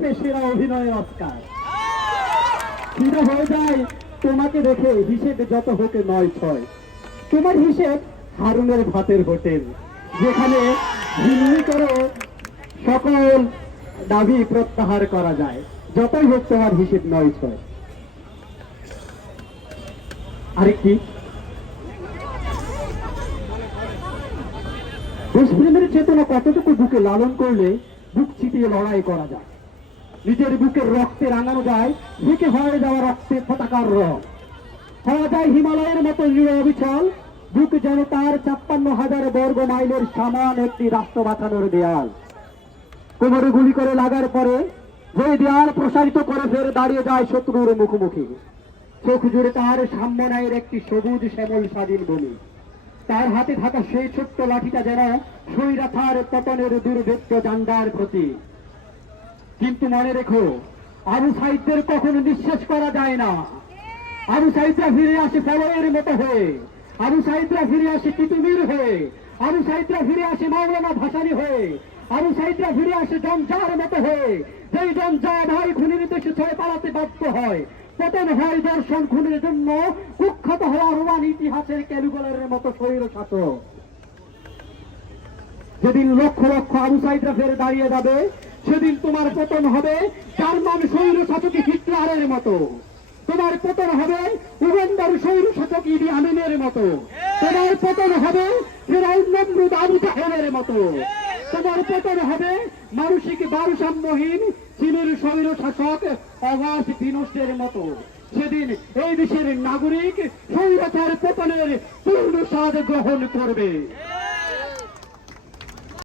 জিতবে সেরা অভিনয়ের অস্কার। ফিরে হয়ে যায়, তোমাকে দেখে হিসেব যত হোকে নয় ছয়। তোমার হিসেব হারুনের ভাতের হোটেল, যেখানে ঝিল্লি করে সকল দাবি প্রত্যাহার করা যায়। যতই হোক তোমার হিসেব নয় ছয়। আরেকটি। দেশপ্রেমের চেতনা কতটুকু বুকে লালন করলে বুক ছিটিয়ে লড়াই করা যায়? নিজের বুকের রক্তে রাঙানো যায় ঝেঁকে হয়ে যাওয়া রক্তে পতাকার রং। হওয়া যায় হিমালয়ের মতো দৃঢ় অবিচল, বুক যেন তার ছাপ্পান্ন হাজার বর্গ মাইলের সমান একটি রাষ্ট্র বাঁচানোর দেয়াল। কোমরে গুলি করে লাগার পরে যে দেয়াল প্রসারিত করে ফের দাঁড়িয়ে যায় শত্রুর মুখোমুখি। চোখ জুড়ে তার সাম্যনায়ের একটি সবুজ শ্যামল স্বাধীন ভূমি। তার হাতে থাকা সেই ছোট্ট লাঠিটা যেন স্বৈরাথার পতনের দুর্ভেদ্য জান্ডার প্রতি কিন্তু মনে রেখো, আবু সাহিত্যের কখনো নিঃশেষ করা যায় না। আবু সাহিদরা ফিরে আসে ফলয়ের মতো হয়ে। আবু সাহিদরা ফিরে আসে তিতুমির হয়ে। আবু সাহিদরা ফিরে আসে মাওলানা ভাসানি হয়ে। আবু সাহিদরা ফিরে আসে জঞ্জার মতো হয়ে। যেই জঞ্জা ভাই খুনির দেশে ছয় পালাতে বাধ্য হয়, পতন হয় দর্শন খুনের জন্য, কুখ্যাত হওয়া রোমান ইতিহাসের ক্যালুকুলারের মতো শরীর শাসক। যেদিন লক্ষ লক্ষ আবু সাইদরা ফের দাঁড়িয়ে যাবে সেদিন তোমার পতন হবে জার্মান শৈল শাসক হিটলারের মতো। তোমার পতন হবে উগান্ডার শৈল শাসক ইডি আমিনের মতো। তোমার পতন হবে ফেরাউন নমরুদ আবু জাহেলের মতো। তোমার পতন হবে মানসিক ভারসাম্যহীন চীনের শৈল শাসক অবাস বিনষ্টের মতো। সেদিন এই দেশের নাগরিক স্বৈরাচার পতনের পূর্ণ স্বাদ গ্রহণ করবে।